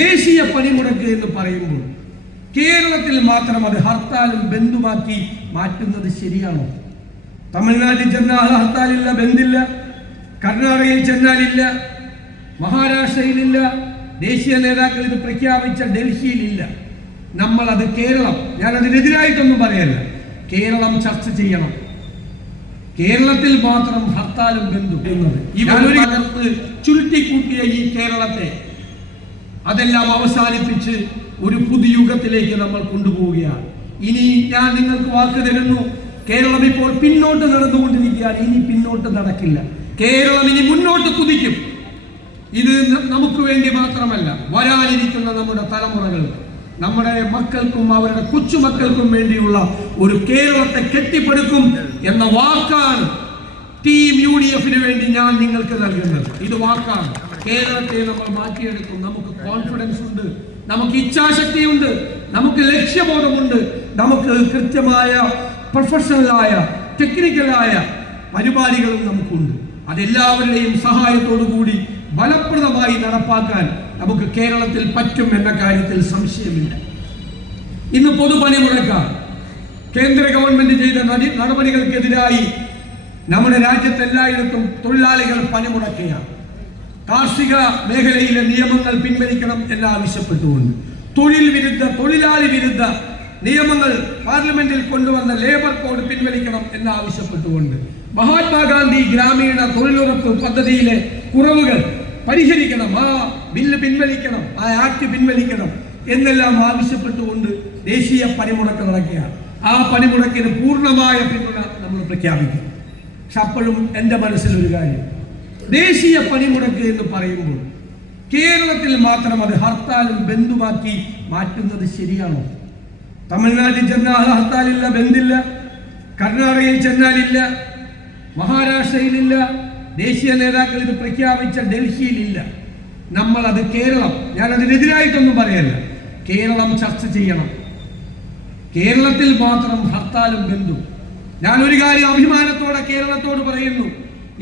ദേശീയ പണിമുടക്ക് എന്ന് പറയുമ്പോൾ കേരളത്തിൽ മാത്രം അത് ഹർത്താലും ബന്ധുമാക്കി മാറ്റുന്നത് ശരിയാണോ? തമിഴ്നാട്ടിൽ ചെന്നാൽ ഹർത്താലില്ല, ബന്ദില്ല. കർണാടകയിൽ ചെന്നാലില്ല, മഹാരാഷ്ട്രയിലില്ല. ദേശീയ നേതാക്കൾ ഇത് പ്രഖ്യാപിച്ച ഡൽഹിയിലില്ല. നമ്മളത് കേരളം, ഞാൻ അതിനെതിരായിട്ടൊന്നും പറയല്ല, കേരളം ചർച്ച ചെയ്യണം. കേരളത്തിൽ മാത്രം ഹർത്താലും ബന്ധു എന്നത് ഇവർക്ക് ചുരുട്ടിക്കൂട്ടിയ ഈ കേരളത്തെ അതെല്ലാം അവസാനിപ്പിച്ച് ഒരു പുതുയുഗത്തിലേക്ക് നമ്മൾ കൊണ്ടുപോവുകയാണ്. ഇനി ഞാൻ നിങ്ങൾക്ക് വാക്ക് തരുന്നു, കേരളം ഇപ്പോൾ പിന്നോട്ട് നടന്നുകൊണ്ടിരിക്കുകയാണ്. ഇനി പിന്നോട്ട് നടക്കില്ല. കേരളം ഇനി മുന്നോട്ട് കുതിക്കും. ഇത് നമുക്ക് വേണ്ടി മാത്രമല്ല, വരാനിരിക്കുന്ന നമ്മുടെ തലമുറകൾക്ക്, നമ്മുടെ മക്കൾക്കും അവരുടെ കൊച്ചുമക്കൾക്കും വേണ്ടിയുള്ള ഒരു കേരളത്തെ കെട്ടിപ്പടുക്കും എന്ന വാക്കാണ് ടീം UDF-ന് വേണ്ടി ഞാൻ നിങ്ങൾക്ക് നൽകുന്നത്. ഇത് വാക്കാണ്. കേരളത്തെ നമ്മൾ മാറ്റിയെടുക്കും. നമുക്ക് കോൺഫിഡൻസ് ഉണ്ട്, നമുക്ക് ഇച്ഛാശക്തിയുണ്ട്, നമുക്ക് ലക്ഷ്യബോധമുണ്ട്, നമുക്ക് കൃത്യമായ പ്രൊഫഷണലായ ടെക്നിക്കലായ പരിപാടികളും നമുക്കുണ്ട്. അതെല്ലാവരുടെയും സഹായത്തോടു കൂടി ഫലപ്രദമായി നടപ്പാക്കാൻ നമുക്ക് കേരളത്തിൽ പറ്റും എന്ന കാര്യത്തിൽ സംശയമില്ല. ഇന്ന് പൊതുപണിമുടക്കാൻ കേന്ദ്ര ഗവൺമെന്റ് ചെയ്ത നടപടികൾക്കെതിരായി നമ്മുടെ രാജ്യത്തെല്ലായിടത്തും തൊഴിലാളികൾ പണിമുടക്കുകയാണ്. കാർഷിക മേഖലയിലെ നിയമങ്ങൾ പിൻവലിക്കണം എന്നാവശ്യപ്പെട്ടുകൊണ്ട്, തൊഴിലാളി വിരുദ്ധ നിയമങ്ങൾ പാർലമെന്റിൽ കൊണ്ടുവന്ന ലേബർ കോഡ് പിൻവലിക്കണം എന്നാവശ്യപ്പെട്ടുകൊണ്ട്, മഹാത്മാഗാന്ധി ഗ്രാമീണ തൊഴിലുറപ്പ് പദ്ധതിയിലെ കുറവുകൾ പരിഹരിക്കണം, ആ ബില്ല് പിൻവലിക്കണം, ആ ആക്ട് പിൻവലിക്കണം എന്നെല്ലാം ആവശ്യപ്പെട്ടുകൊണ്ട് ദേശീയ പണിമുടക്ക് നടക്കുകയാണ്. ആ പണിമുടക്കിന് പൂർണ്ണമായ പിന്തുണ നമ്മൾ പ്രഖ്യാപിക്കും. പക്ഷെ അപ്പോഴും എൻ്റെ മനസ്സിലൊരു കാര്യം, ദേശീയ പണിമുടക്ക് എന്ന് പറയുമ്പോൾ കേരളത്തിൽ മാത്രം അത് ഹർത്താലും ബന്ധുമാക്കി മാറ്റുന്നത് ശരിയാണോ? തമിഴ്നാട്ടിൽ ചെന്നാൽ ഹർത്താലില്ല, ബന്ദില്ല. കർണാടകയിൽ ചെന്നാലില്ല, മഹാരാഷ്ട്രയിലില്ല. ദേശീയ നേതാക്കൾ ഇത് പ്രഖ്യാപിച്ച ഡൽഹിയിലില്ല. നമ്മളത് കേരളം, ഞാൻ അതിനെതിരായിട്ടൊന്നും പറയല്ല, കേരളം ചർച്ച ചെയ്യണം. കേരളത്തിൽ മാത്രം ഹർത്താലും ബന്ധു. ഞാൻ ഒരു കാര്യം അഭിമാനത്തോടെ കേരളത്തോട് പറയുന്നു,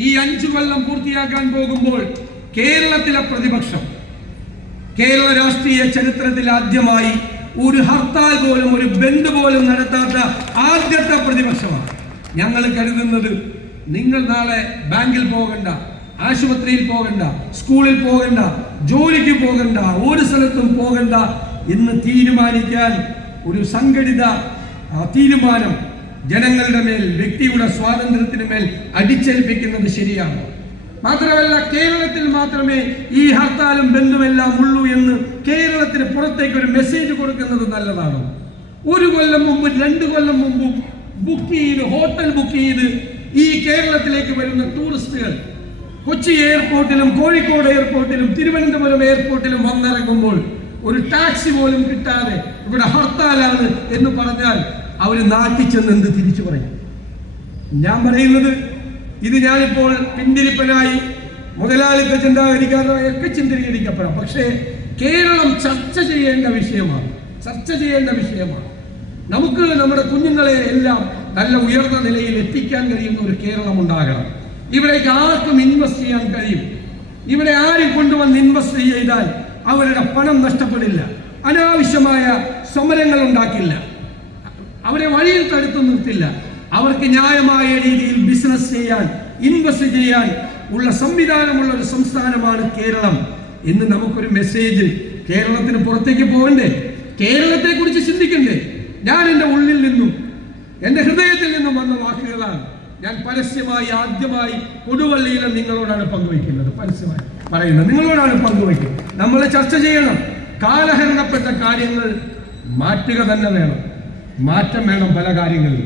ഈ 5 കൊല്ലം പൂർത്തിയാക്കാൻ പോകുമ്പോൾ കേരളത്തിലെ പ്രതിപക്ഷം കേരള രാഷ്ട്രീയ ചരിത്രത്തിൽ ആദ്യമായി ഒരു ഹർത്താൽ പോലും, ഒരു ബന്ദ് പോലും നടത്താത്ത ആദ്യത്തെ പ്രതിപക്ഷമാണ്. ഞങ്ങൾ കരുതുന്നത്, നിങ്ങൾ നാളെ ബാങ്കിൽ പോകണ്ട, ആശുപത്രിയിൽ പോകണ്ട, സ്കൂളിൽ പോകണ്ട, ജോലിക്ക് പോകണ്ട, ഒരു സ്ഥലത്തും പോകണ്ട എന്ന് തീരുമാനിക്കാൻ ഒരു സംഘടിത തീരുമാനം ജനങ്ങളുടെ മേൽ, വ്യക്തിയുടെ സ്വാതന്ത്ര്യത്തിന് മേൽ അടിച്ചേൽപ്പിക്കുന്നത് ശരിയാണ്. മാത്രമല്ല, കേരളത്തിൽ മാത്രമേ ഈ ഹർത്താലും ബന്ധുമെല്ലാം ഉള്ളൂ എന്ന് കേരളത്തിന് പുറത്തേക്ക് ഒരു മെസ്സേജ് കൊടുക്കുന്നത് നല്ലതാണ്. 1 കൊല്ലം മുമ്പ്, 2 കൊല്ലം മുമ്പും ബുക്ക് ചെയ്ത്, ഹോട്ടൽ ബുക്ക് ചെയ്ത് ഈ കേരളത്തിലേക്ക് വരുന്ന ടൂറിസ്റ്റുകൾ കൊച്ചി എയർപോർട്ടിലും കോഴിക്കോട് എയർപോർട്ടിലും തിരുവനന്തപുരം എയർപോർട്ടിലും വന്നിറങ്ങുമ്പോൾ ഒരു ടാക്സി പോലും കിട്ടാതെ ഇവിടെ ഹർത്താലാണ് എന്ന് പറഞ്ഞാൽ അവർ നാട്ടിൽ ചെന്ന് എന്ത് തിരിച്ചു പറയും? ഞാൻ പറയുന്നത്, ഇത് ഞാനിപ്പോൾ പിന്തിരിപ്പനായി മുതലാളിത്ത ചിന്താഗതിക്കാരൊക്കെ ചിന്തിരിക്കപ്പെടാം. പക്ഷേ കേരളം ചർച്ച ചെയ്യേണ്ട വിഷയമാണ്. നമുക്ക് നമ്മുടെ കുഞ്ഞുങ്ങളെ എല്ലാം നല്ല ഉയർന്ന നിലയിൽ എത്തിക്കാൻ കഴിയുന്ന ഒരു കേരളം ഉണ്ടാകണം. ഇവിടേക്ക് ആർക്കും ഇൻവെസ്റ്റ് ചെയ്യാൻ കഴിയും. ഇവിടെ ആരും കൊണ്ടുവന്ന് ഇൻവെസ്റ്റ് ചെയ്താൽ അവരുടെ പണം നഷ്ടപ്പെടില്ല, അനാവശ്യമായ സമരങ്ങൾ ഉണ്ടാക്കില്ല, അവരെ വഴിയിൽ തടുത്തു നിർത്തില്ല. അവർക്ക് ന്യായമായ രീതിയിൽ ബിസിനസ് ചെയ്യാൻ, ഇൻവെസ്റ്റ് ചെയ്യാൻ ഉള്ള സംവിധാനമുള്ള ഒരു സംസ്ഥാനമാണ് കേരളം എന്ന് നമുക്കൊരു മെസ്സേജ് കേരളത്തിന് പുറത്തേക്ക് പോകണ്ടേ? കേരളത്തെ കുറിച്ച് ചിന്തിക്കണ്ടേ? ഞാൻ എൻ്റെ ഉള്ളിൽ നിന്നും, എൻ്റെ ഹൃദയത്തിൽ നിന്നും വന്ന വാക്കുകളാണ് ഞാൻ പരസ്യമായി ആദ്യമായി കൊടുവള്ളിയിലെ നിങ്ങളോടാണ് പങ്കുവയ്ക്കുന്നത്. പരസ്യമായി പറയുന്നത് നിങ്ങളോടാണ് പങ്കുവയ്ക്കുന്നത്. നമ്മൾ ചർച്ച ചെയ്യണം. കാലഹരണപ്പെട്ട കാര്യങ്ങൾ മാറ്റുക തന്നെ വേണം. മാറ്റം വേണം പല കാര്യങ്ങളിലും.